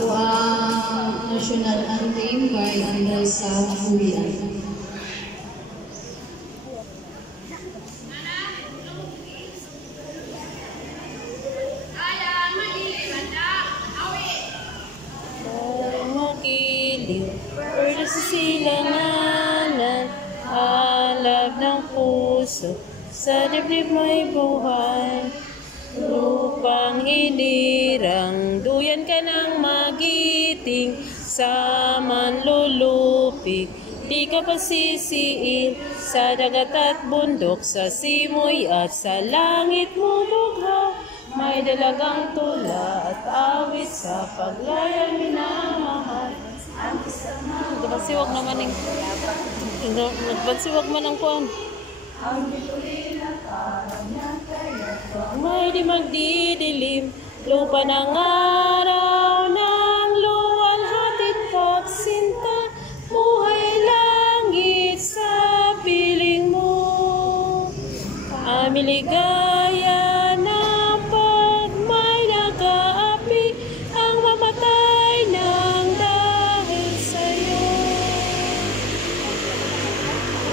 Ito ang national anthem by Andres Hulian. Pero sa silanganan, alab ng puso, sa dibdib may buhay. Lupang hinirang, duyan ka ng magiting, sa manlulupig, di ka pasisiil, sa dagat at bundok, sa simoy at sa langit mo lugha. May dalagang tula at awit sa paglayang minamahal. Nagpasiwag naman ng nagpasiwag man ang kuwan. May di magdidilim, lupa ng araw ng luwalhatit pagsinta, buhay langit sa piling mo. Amiligaya